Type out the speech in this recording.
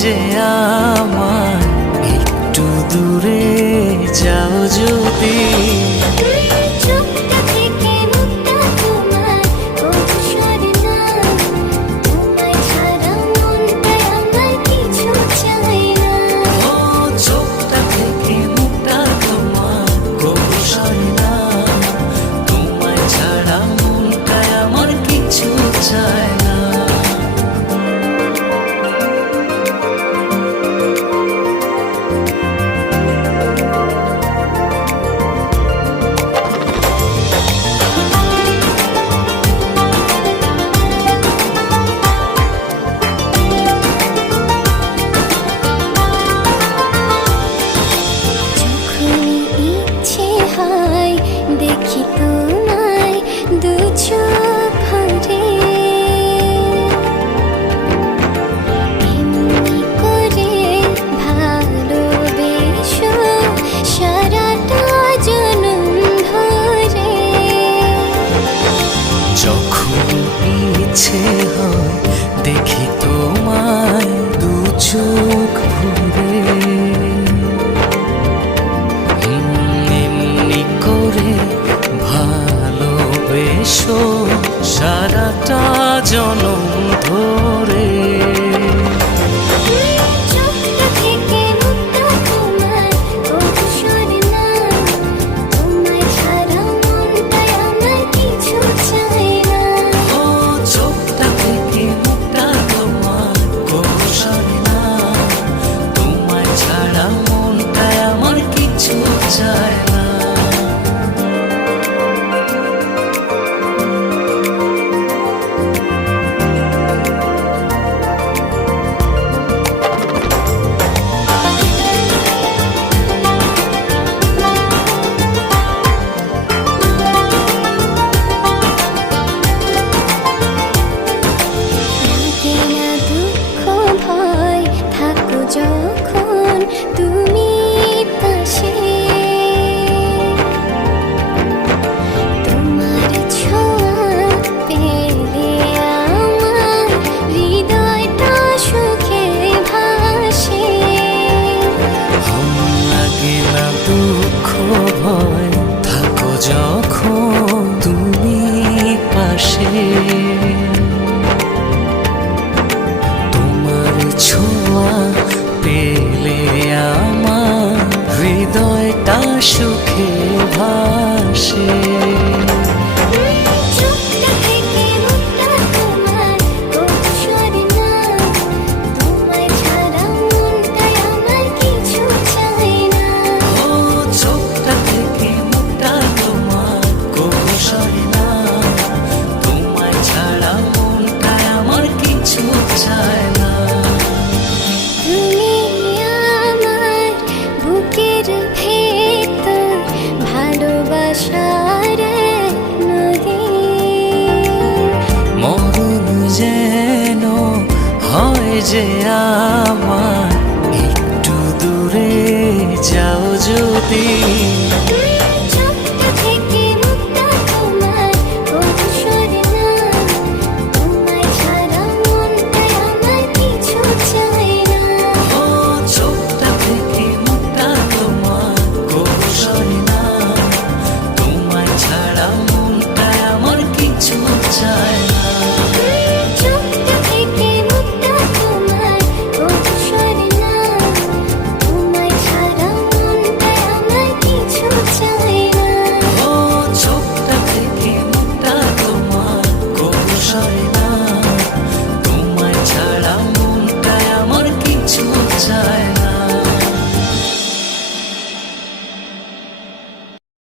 যে আমার একটু দূরে যাও যদি। দেখি তোমায় দু চোখ ভরে, এমনি করে ভালোবেসো সারাটা জনম ধরে। যখন ইচ্ছে হয় দেখি তোমায় দু চোখ ভরে, ভালোবেসো সারাটা জনম ধরে। যখন তুমি পাশে, তোমার ছোঁয়া পেলে আমার হৃদয়টা সুখে ভাসে। লাগে না দুঃখ ভয় থাকো যখন তুমি পাশে, তোমার ছোঁয়া পেলে আমার হৃদয়টা সুখে ভাসে। মরণ যেন হয় যে আমার একটু দূরে যাও যদি।